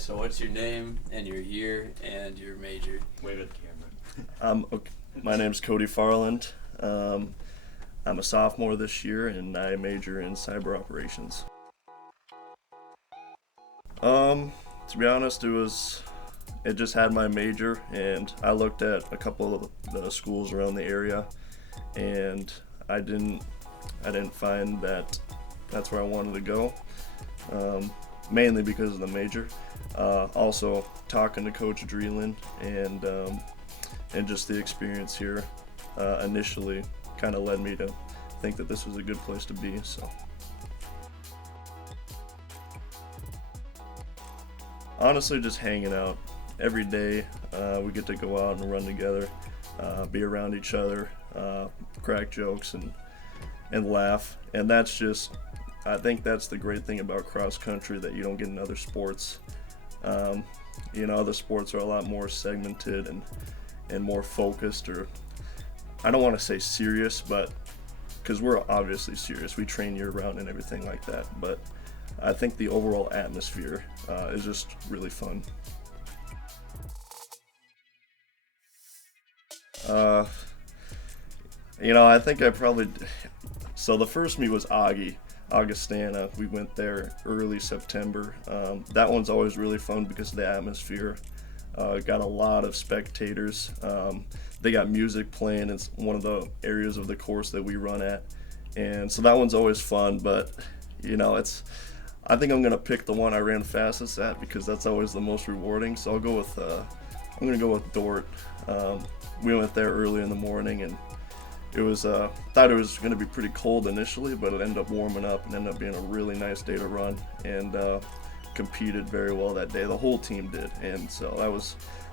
so what's your name and your year and your major? Wave at the camera. Okay. My name's Cody Farland. I'm a sophomore this year, and I major in cyber operations. To be honest, it just had my major, and I looked at a couple of the schools around the area, and I didn't find that that's where I wanted to go, mainly because of the major. Also, talking to Coach Dreeland and just the experience here initially kind of led me to think that this was a good place to be. So, honestly, just hanging out every day. We get to go out and run together, be around each other, crack jokes and laugh, and I think that's the great thing about cross country that you don't get in other sports. Other sports are a lot more segmented and more focused, or I don't want to say serious, but because we're obviously serious, we train year round and everything like that, but I think the overall atmosphere is just really fun. I think so the first meet was Augustana. We went there early September. That one's always really fun because of the atmosphere. Got a lot of spectators. They got music playing. It's one of the areas of the course that we run at, and so that one's always fun. But I think I'm gonna pick the one I ran fastest at because that's always the most rewarding. So I'm gonna go with Dort. We went there early in the morning, and it was thought it was going to be pretty cold initially, but it ended up warming up and ended up being a really nice day to run, and competed very well that day. The whole team did, and so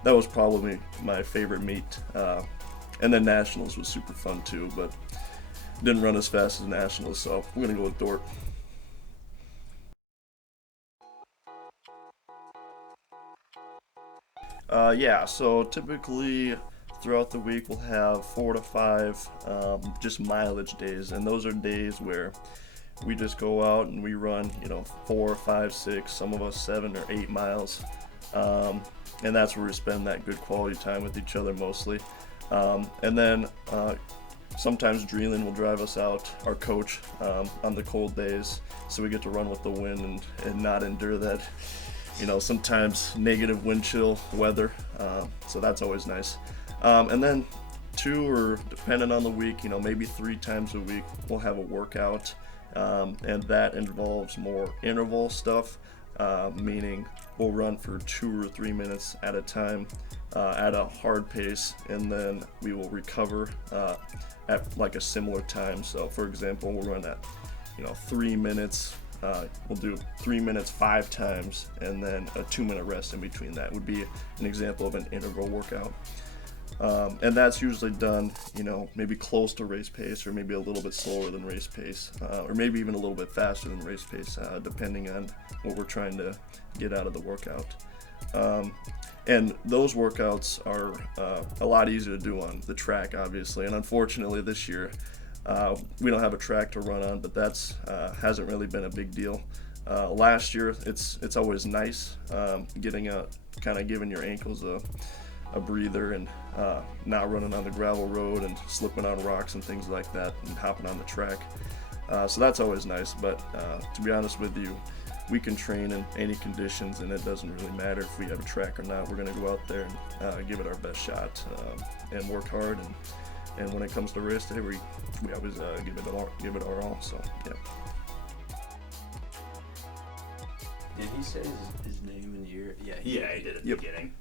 that was probably my favorite meet. And then Nationals was super fun too, but didn't run as fast as Nationals, so I'm going to go with Dort. So typically throughout the week we'll have 4 to 5 just mileage days, and those are days where we just go out and we run 4, 5, 6, some of us 7 or 8 miles, and that's where we spend that good quality time with each other mostly. And then sometimes Dreeland will drive us out, our coach, on the cold days, so we get to run with the wind and not endure that sometimes negative wind chill weather, so that's always nice. And then 2, or depending on the week, maybe 3 times a week, we'll have a workout, and that involves more interval stuff, meaning we'll run for 2 or 3 minutes at a time at a hard pace, and then we will recover at like a similar time. So for example, we'll run at 3 minutes. We'll do 3 minutes 5 times, and then a 2-minute rest in between. That would be an example of an interval workout. And that's usually done, maybe close to race pace, or maybe a little bit slower than race pace, or maybe even a little bit faster than race pace, depending on what we're trying to get out of the workout. And those workouts are a lot easier to do on the track, obviously. And unfortunately, this year, we don't have a track to run on, but that's hasn't really been a big deal. Last year, it's always nice giving your ankles a breather and not running on the gravel road and slipping on rocks and things like that and hopping on the track. So that's always nice, but to be honest with you, we can train in any conditions, and it doesn't really matter if we have a track or not. We're going to go out there and give it our best shot and work hard, and when it comes to race day, we always give it our all. So yeah. Did he say his name and year? Yeah, he did at the beginning.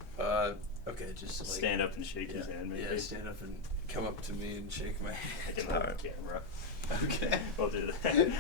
Okay, just like stand up and shake his hand, maybe. Yeah, stand up and come up to me and shake my hand. I didn't have a camera. Okay. We'll do that.